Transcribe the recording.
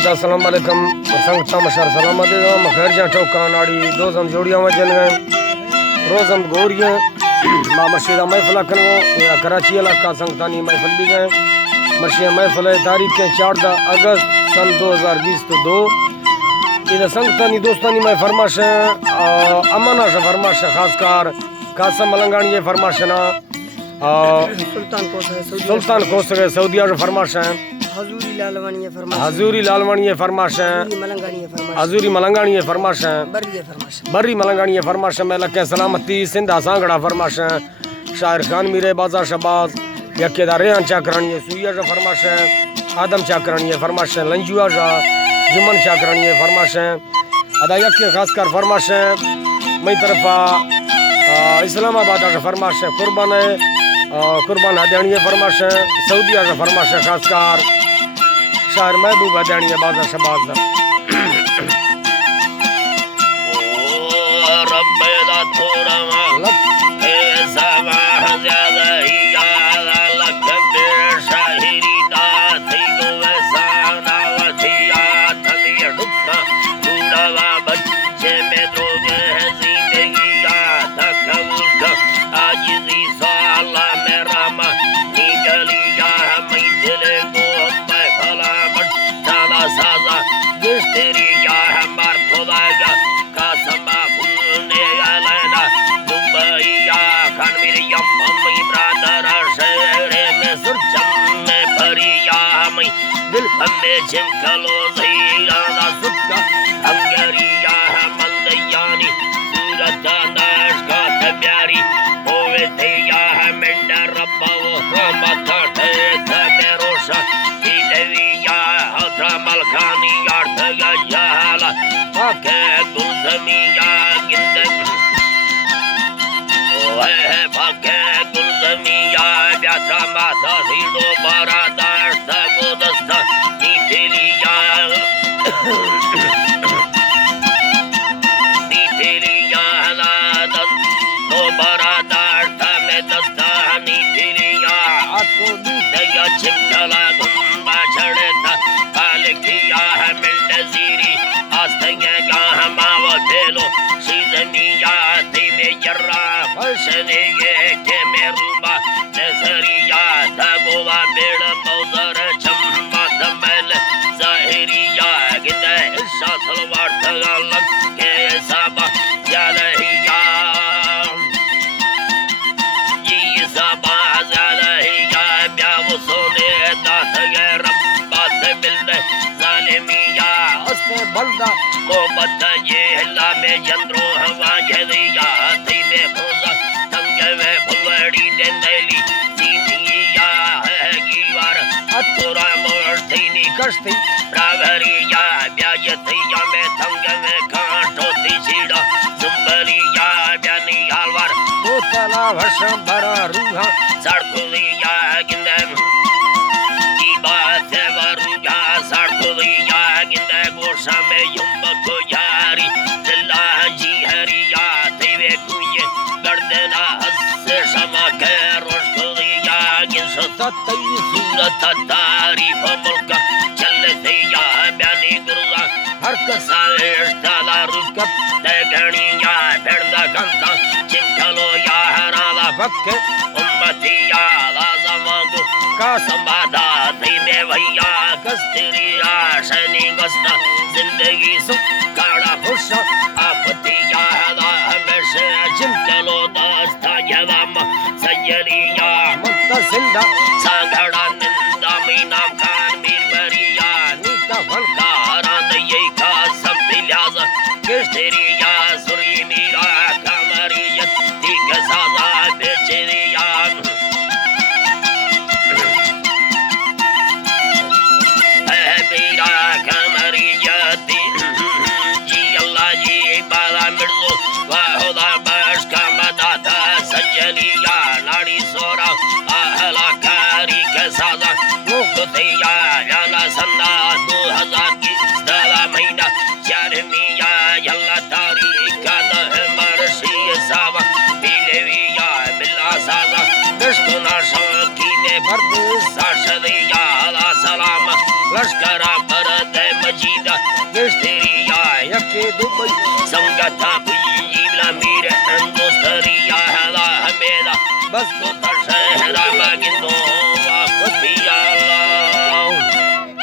अदा सलाम अलैकुम संगता मशर सलाम अलैकुम खैर जा टोका नाड़ी दोजम जोड़ियां वजन गए रोजम गोरियां मां मर्शिदा महफिल कन या कराची इलाका संगतानी महफिल भी गए मर्शिया महफिल तारीख 4 अगस्त सन 2020 तो 2 इधर संगतानी दोस्तानी में फरमाश अमना से फरमाश खासकार कासम मलंगानी फरमाश ना सुल्तान कोस सऊदिया से फरमाश है हजूरी लालवानी फरमाश है हजूरी मलंगानी फरमाश है बर्री मलंगानी फरमाश है मैं लके सलामती सिंधा सांगड़ा फरमाश है शायर खान मीरे बाजार शबाज यकेदार रेहान चाकरानी सुइया जा फरमाश है आदम चाकरानी फरमाश है लंजुआ जा जुमन चाकरानी फरमाश है अदा यके खासकर फरमाश है मई तरफा इस्लामाबाद का फरमाश है कुर्बान हदियानी फरमाश है सऊदिया का फरमाश है खासकर शायर महबूब हदियानी बाजार शबाज दिल हमें चिमकलो ज़हीरा सुक्का अंगरिया मंदयानी सूरत नाश का प्यारी होवे थिया मंडा रब्बो रहमत थे मेरोशा दिलविया हथा मलखानी यार थगा जाला पाके गुलजमिया गिंदग ओए पाके गुलजमिया ब्याथा माथा सीडो बरादार चिमकला गुम्बा छड़ता काल किया है मिलजीरी आस्ते गाहमाव भेलो सीजनिया थी में जर्रा फसने ये के मेरुबा नसरिया तगोवा बेड़ मौजर चम्मा तमल ज़ाहिरिया गिंदे इशा सलवार तगलक के साबा यालहिया ये साबा यालहिया ब्याव सोने दास के रब्बा से मिलने ज़ालिमिया उसने बंदा मोहब्बत ये हल्ला में जंद्रो हवा जलिया थी में खोजा तंगे में फुलवड़ी देंदेली दीनिया है कीवार अतुरा मोर्थिनी कश्ती प्रावरिया ब्याजतिया में तंगे में कांटो थी छीड़ा जुम्बरिया ब्यानी हालवार तोतला वर्षम भरा रूहा सड़कुलिया गिंदे की बात है वरुजा सड़कुलिया गिंदे गोशा में युम्बको यारी जिल्ला जी हरिया तेवे कुये गर्दना हस्से शमा के रोशकुलिया गिन सतई सूरत तारीफ मुल्क चलते या ब्यानी गुरुला हर कसावेश ताला रुकत तगणिया धड़ना कंता चिमकलो या हराला बक्के उम्मतिया लाजमागो का संवादा थीने भैया कस्तरिया शनि गस्ता जिंदगी सुख काड़ा खुश आपतिया हला हमेशा चिमकलो दास्ता यदाम सयलिया मुत्तसिंदा सांगड़ा निंदा मीनाम खान मीर मरिया नीता फलकारा दये का संबिल्याजा कस्तरिया सुरी मीरा कमरियत ठीक साजा बेचरिया लश्करा पर मजीदा तेरिया यके दुबई संगता बुईला मेरे अंदो सरिया हला हमेदा बस तो